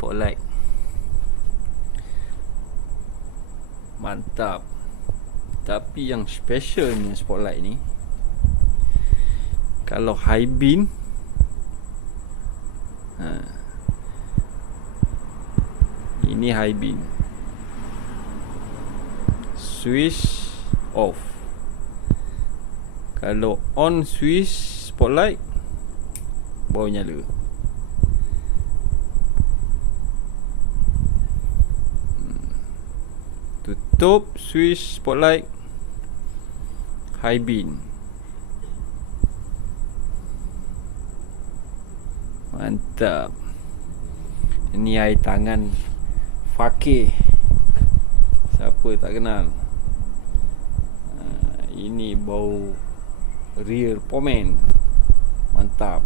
spotlight. Mantap. Tapi yang special ni spotlight ni, kalau high beam, ini high beam, switch off. Kalau on switch spotlight, baru nyala. Tutup switch spotlight, high beam. Mantap. Ini air tangan Fakir. Siapa tak kenal? Ini bau real Pomen. Mantap.